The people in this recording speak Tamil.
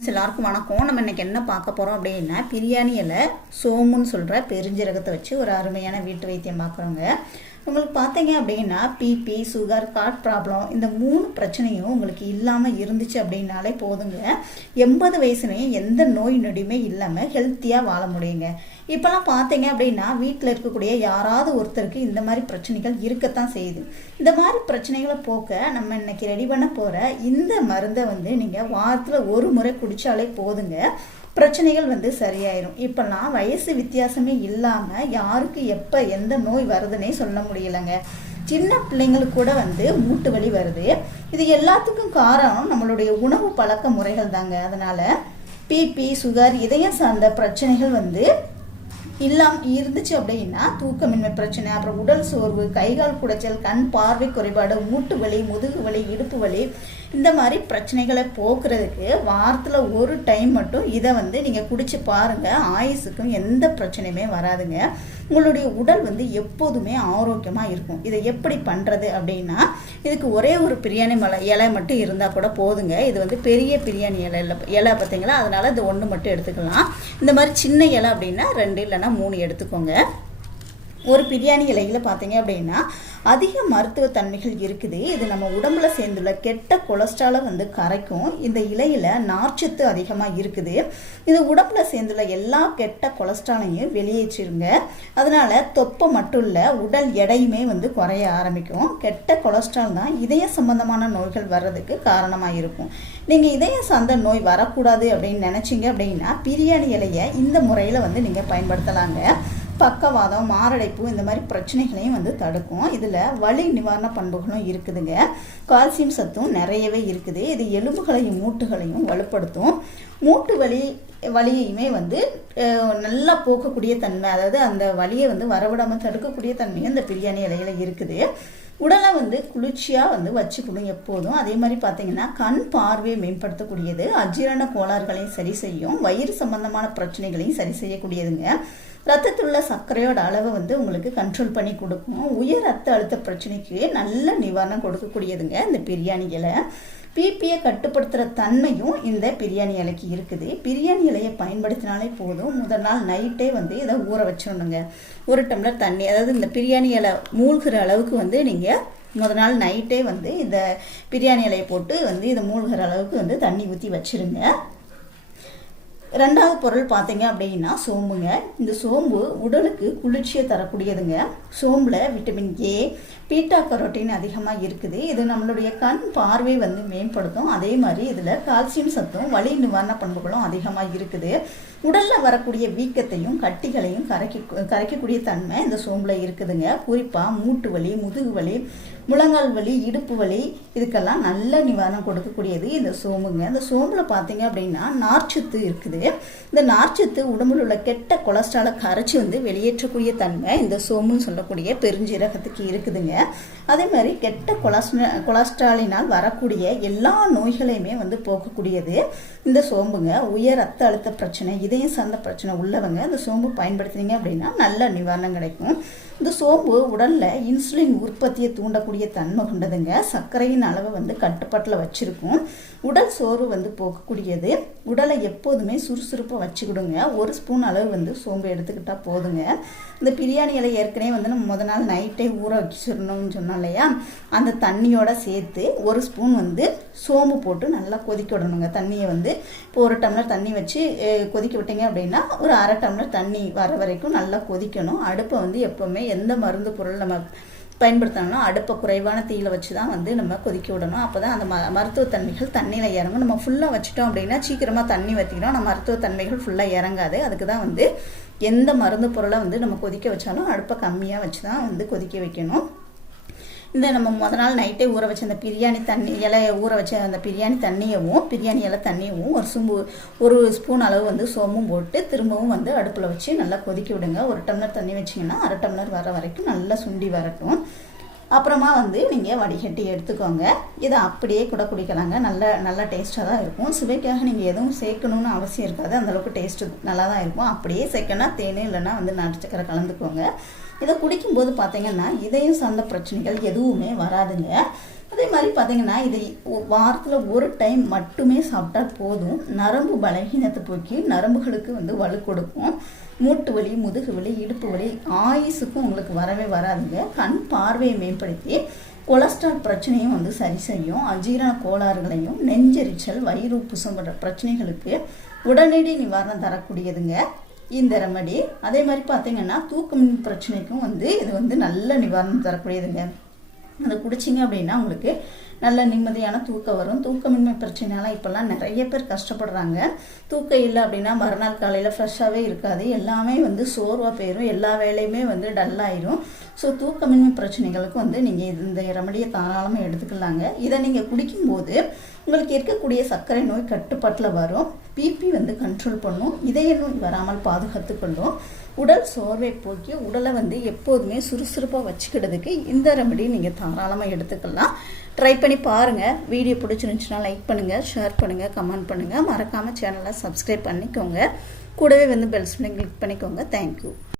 எல்லாருக்கும் வணக்கம். நம்ம இன்னைக்கு என்ன பார்க்க போகிறோம் அப்படின்னா பிரியாணி இலை சோமுன்னு சொல்கிற பெருஞ்சீரகத்தை வச்சு ஒரு அருமையான வீட்டு வைத்தியம் பார்க்குறோங்க. உங்களுக்கு பார்த்தீங்க அப்படின்னா பிபி சுகர் கார்ட் ப்ராப்ளம் இந்த மூணு பிரச்சனையும் உங்களுக்கு இல்லாமல் இருந்துச்சு அப்படின்னாலே போதுங்க. எண்பது வயசுலையும் எந்த நோய் நொடியுமே இல்லாமல் ஹெல்த்தியாக வாழ முடியுங்க. இப்போலாம் பார்த்தீங்க அப்படின்னா வீட்டில் இருக்கக்கூடிய யாராவது ஒருத்தருக்கு இந்த மாதிரி பிரச்சனைகள் இருக்கத்தான் செய்யுது. இந்த மாதிரி பிரச்சனைகளை போக்க நம்ம இன்னைக்கு ரெடி பண்ண போகிற இந்த மருந்தை வந்து நீங்கள் வாரத்தில் ஒரு முறை குடித்தாலே போதுங்க. பிரச்சனைகள் வந்து சரியாயிரும். இப்போல்லாம் வயசு வித்தியாசமே இல்லாமல் யாருக்கு எப்போ எந்த நோய் வருதுன்னே சொல்ல முடியலைங்க. சின்ன பிள்ளைங்களுக்கு கூட வந்து மூட்டு வலி வருது. இது எல்லாத்துக்கும் காரணம் நம்மளுடைய உணவு பழக்க முறைகள் தாங்க. அதனால் பிபி சுகர் இதயம் சார்ந்த பிரச்சனைகள் வந்து இல்லாம இருந்துச்சு அப்படின்னா தூக்கமின்மை பிரச்சனை அப்புறம் உடல் சோர்வு கைகால் குடைச்சல் கண் பார்வை குறைபாடு மூட்டு வலி முதுகு வலி இடுப்பு வலி இந்த மாதிரி பிரச்சனைகளை போக்குறதுக்கு வாரத்தில் ஒரு டைம் மட்டும் இதை வந்து நீங்கள் குடிச்சு பாருங்கள் ஆயுசுக்கும் எந்த பிரச்சனையுமே வராதுங்க. உங்களுடைய உடல் வந்து எப்போதுமே ஆரோக்கியமாக இருக்கும். இதை எப்படி பண்ணுறது அப்படின்னா இதுக்கு ஒரே ஒரு பிரியாணி மலை இலை மட்டும் இருந்தால் கூட போதுங்க. இது வந்து பெரிய பிரியாணி இலை இல்லை இலை பார்த்தீங்களா? அதனால் இது ஒன்று மட்டும் எடுத்துக்கலாம். இந்த மாதிரி சின்ன இலை அப்படின்னா ரெண்டு இல்லைன்னா மூணு எடுத்துக்கோங்க. ஒரு பிரியாணி இலையில் பார்த்தீங்க அப்படின்னா அதிக மருத்துவ தன்மைகள் இருக்குது. இது நம்ம உடம்புல சேர்ந்துள்ள கெட்ட கொலஸ்ட்ராலை வந்து கரைக்கும். இந்த இலையில் நார்ச்சத்து அதிகமாக இருக்குது. இது உடம்புல சேர்ந்துள்ள எல்லா கெட்ட கொலஸ்ட்ராலையும் வெளியேற்றிருங்க. அதனால தொப்பை மட்டும் இல்லை உடல் எடையுமே வந்து குறைய ஆரம்பிக்கும். கெட்ட கொலஸ்ட்ரால் தான் இதய சம்பந்தமான நோய்கள் வர்றதுக்கு காரணமாக இருக்கும். நீங்கள் இதயம் சார்ந்த நோய் வரக்கூடாது அப்படின்னு நினச்சிங்க அப்படின்னா பிரியாணி இலையை இந்த முறையில் வந்து நீங்கள் பயன்படுத்தலாங்க. பக்கவாதம் மாரடைப்பு இந்த மாதிரி பிரச்சனைகளையும் வந்து தடுக்கும். இதில் வலி நிவாரண பண்புகளும் இருக்குதுங்க. கால்சியம் சத்தும் நிறையவே இருக்குது. இது எலும்புகளையும் மூட்டுகளையும் வலுப்படுத்தும். மூட்டு வலி வலியையுமே வந்து நல்லா போக்கக்கூடிய தன்மை அதாவது அந்த வலியை வந்து வரவிடாமல் தடுக்கக்கூடிய தன்மையும் இந்த பிரியாணி இலையில் இருக்குது. உடலை வந்து குளிர்ச்சியாக வந்து வச்சுக்கணும் எப்போதும். அதே மாதிரி பார்த்தீங்கன்னா கண் பார்வையை மேம்படுத்தக்கூடியது அஜீரண கோளாறுகளையும் சரி செய்யும் வயிறு சம்பந்தமான பிரச்சனைகளையும் சரி செய்யக்கூடியதுங்க. ரத்தத்தில் உள்ள சர்க்கரையோட அளவை வந்து உங்களுக்கு கண்ட்ரோல் பண்ணி கொடுக்கும். உயர் ரத்த அழுத்த பிரச்சனைக்கு நல்ல நிவாரணம் கொடுக்கக்கூடியதுங்க இந்த பிரியாணி இலை பிபியை கட்டுப்படுத்துகிற தன்மையும் இந்த பிரியாணி இலைக்கு இருக்குது. பிரியாணி இலையை பயன்படுத்தினாலே போதும். முதல் நாள் நைட்டே வந்து இதை ஊற வச்சிடணுங்க. ஒரு டம்ளர் தண்ணி அதாவது இந்த பிரியாணி இலை மூழ்கிற அளவுக்கு வந்து நீங்கள் முதல் நாள் நைட்டே வந்து இந்த பிரியாணி இலையை போட்டு வந்து இதை மூழ்கிற அளவுக்கு வந்து தண்ணி ஊற்றி வச்சிருங்க. ரெண்டாவது பொருள் பார்த்தீங்க அப்படின்னா சோம்புங்க. இந்த சோம்பு உடலுக்கு குளிர்ச்சியை தரக்கூடியதுங்க. சோம்பில் விட்டமின் ஏ பீட்டா கரோட்டின் அதிகமாக இருக்குது. இது நம்மளுடைய கண் பார்வை வந்து மேம்படுத்தும். அதே மாதிரி இதில் கால்சியம் சத்தும் வலி நிவாரண பண்புகளும் அதிகமாக இருக்குது. உடலில் வரக்கூடிய வீக்கத்தையும் கட்டிகளையும் கரைக்க கரைக்கக்கூடிய தன்மை இந்த சோம்பில் இருக்குதுங்க. குறிப்பாக மூட்டு வலி முதுகு வலி முழங்கால் வலி இடுப்பு வலி இதுக்கெல்லாம் நல்ல நிவாரணம் கொடுக்கக்கூடியது இந்த சோம்புங்க. இந்த சோம்பில் பார்த்தீங்க அப்படின்னா நார்ச்சத்து இருக்குது. இந்த நார்ச்சத்து உடம்புல உள்ள கெட்ட கொலஸ்ட்ராலை கரைச்சி வந்து வெளியேற்றக்கூடிய தன்மை இந்த சோம்புன்னு சொல்லக்கூடிய பெருஞ்சீரகத்துக்கு இருக்குதுங்க. அதே மாதிரி கெட்ட கொலஸ்ட்ரா கொலஸ்ட்ராலினால் வரக்கூடிய எல்லா நோய்களையுமே வந்து போக்கக்கூடியது. இந்த சோம்புங்க உயர் ரத்த அழுத்த பிரச்சனை இதயம் சார்ந்த பிரச்சனை உள்ளவங்க இந்த சோம்பு பயன்படுத்துனீங்க அப்படின்னா நல்ல நிவாரணம் கிடைக்கும். இந்த சோம்பு உடலில் இன்சுலின் உற்பத்தியை தூண்டக்கூடிய தன்மை கொண்டதுங்க. சர்க்கரையின் அளவை வந்து கட்டுப்பாட்டில் வச்சுருக்கும். உடல் சோர்வு வந்து போக்கக்கூடியது உடலை எப்போதுமே சுறுசுறுப்பாக வச்சுக்கிடுங்க. ஒரு ஸ்பூன் அளவு வந்து சோம்பு எடுத்துக்கிட்டால் போதுங்க. இந்த பிரியாணி இலை ஏற்கனவே வந்து நம்ம முத நாள் நைட்டே ஊற வச்சிடணும்னு சொன்னோம் இல்லையா? அந்த தண்ணியோட சேர்த்து ஒரு ஸ்பூன் வந்து சோம்பு போட்டு நல்லா கொதிக்க விடணுங்க. தண்ணியை வந்து இப்போ ஒரு டம்ளர் தண்ணி வச்சு கொதிக்க விட்டீங்க அப்படின்னா ஒரு அரை டம்ளர் தண்ணி வர வரைக்கும் நல்லா கொதிக்கணும். அடுப்பை வந்து எப்போவுமே எந்த மருந்து பொருள் நம்ம பயன்படுத்தணும்னா அடுப்பை குறைவான தீயில வச்சு தான் வந்து நம்ம கொதிக்க விடணும். அப்போ தான் அந்த ம மருத்துவத்தன்மைகள் தண்ணியில் இறங்கும். நம்ம ஃபுல்லாக வச்சுட்டோம் அப்படின்னா சீக்கிரமாக தண்ணி வற்றிக்கிறோம் நம்ம மருத்துவத்தன்மைகள் ஃபுல்லாக இறங்காது. அதுக்கு தான் வந்து எந்த மருந்து பொருளை வந்து நம்ம கொதிக்க வச்சாலும் அடுப்பை கம்மியாக வச்சு தான் வந்து கொதிக்க வைக்கணும். இந்த நம்ம முத நாள் நைட்டே ஊற வச்ச அந்த பிரியாணி தண்ணி இலையை ஊற வச்ச அந்த பிரியாணி தண்ணியவும் பிரியாணி இலை தண்ணியவும் ஒரு சும்பு ஒரு ஸ்பூன் அளவு வந்து சோமும் போட்டு திரும்பவும் வந்து அடுப்பில் வச்சு நல்லா கொதிக்க விடுங்க. ஒரு டம்ளர் தண்ணி வச்சிங்கன்னா அரை டம்ளர் வர வரைக்கும் நல்லா சுண்டி வரட்டும். அப்புறமா வந்து நீங்கள் வடிகட்டி எடுத்துக்கோங்க. இதை அப்படியே கூட குடிக்கலாங்க. நல்ல நல்ல டேஸ்ட்டாக தான் இருக்கும். சுவைக்காக நீங்கள் எதுவும் சேர்க்கணும்னு அவசியம் இருக்காது. அந்தளவுக்கு டேஸ்ட்டு நல்லா தான் இருக்கும். அப்படியே சேர்க்கணும் தேனே இல்லைன்னா வந்து நடிச்சக்கரை கலந்துக்கோங்க. இதை குடிக்கும்போது பார்த்தீங்கன்னா இதயம் சார்ந்த பிரச்சனைகள் எதுவுமே வராதுங்க. அதே மாதிரி பார்த்தீங்கன்னா இதை வாரத்தில் ஒரு டைம் மட்டுமே சாப்பிட்டா போதும். நரம்பு பலகீனத்தை போக்கி நரம்புகளுக்கு வந்து வலு கொடுக்கும். மூட்டு வலி முதுகு வலி இடுப்பு வலி ஆயுசுக்கும் உங்களுக்கு வரவே வராதுங்க. கண் பார்வையை மேம்படுத்தி கொலஸ்ட்ரால் பிரச்சனையும் வந்து சரி செய்யும். அஜீரண கோளாறுகளையும் நெஞ்செரிச்சல் வயிறு உப்புசம் போன்ற பிரச்சனைகளுக்கு உடனடி நிவாரணம் தரக்கூடியதுங்க. இந்த ரெமடி அதே மாதிரி பார்த்தீங்கன்னா தூக்கம் பிரச்சனைக்கும் வந்து இது வந்து நல்ல நிவாரணம் தரக்கூடியதுங்க. அதை குடிச்சிங்க அப்படின்னா உங்களுக்கு நல்ல நிம்மதியான தூக்கம் வரும். தூக்கமின்மை பிரச்சனைலாம் இப்போல்லாம் நிறைய பேர் கஷ்டப்படுறாங்க. தூக்கம் இல்லை அப்படின்னா மறுநாள் காலையில் ஃப்ரெஷ்ஷாகவே இருக்காது. எல்லாமே வந்து சோர்வாக போயிடும் எல்லா வேலையுமே வந்து டல்லாயிரும் ஸோ தூக்கமின்மை பிரச்சனைகளுக்கு வந்து நீங்கள் இந்த ரெமடியை தாராளமாக எடுத்துக்கலாங்க. இதை நீங்கள் குடிக்கும்போது உங்களுக்கு இருக்கக்கூடிய சர்க்கரை நோய் கட்டுப்பாட்டில் வரும். பிபி வந்து கண்ட்ரோல் பண்ணும். இதய நோய் வராமல் பாதுகாத்து கொள்ளும். உடல் சோர்வை போக்கி உடலை வந்து எப்போதுமே சுறுசுறுப்பாக வச்சுக்கிறதுக்கு இந்த ரெமடி நீங்கள் தாராளமாக எடுத்துக்கலாம். ட்ரை பண்ணி பண்ணி பாருங்கள் வீடியோ பிடிச்சிருந்துச்சுன்னா லைக் பண்ணுங்கள் ஷேர் பண்ணுங்கள் கமெண்ட் பண்ணுங்கள் மறக்காமல் சேனலை சப்ஸ்கிரைப் பண்ணிக்கோங்க. கூடவே வந்து பெல்ஸ் கிளிக் பண்ணிக்கோங்க. தேங்க்யூ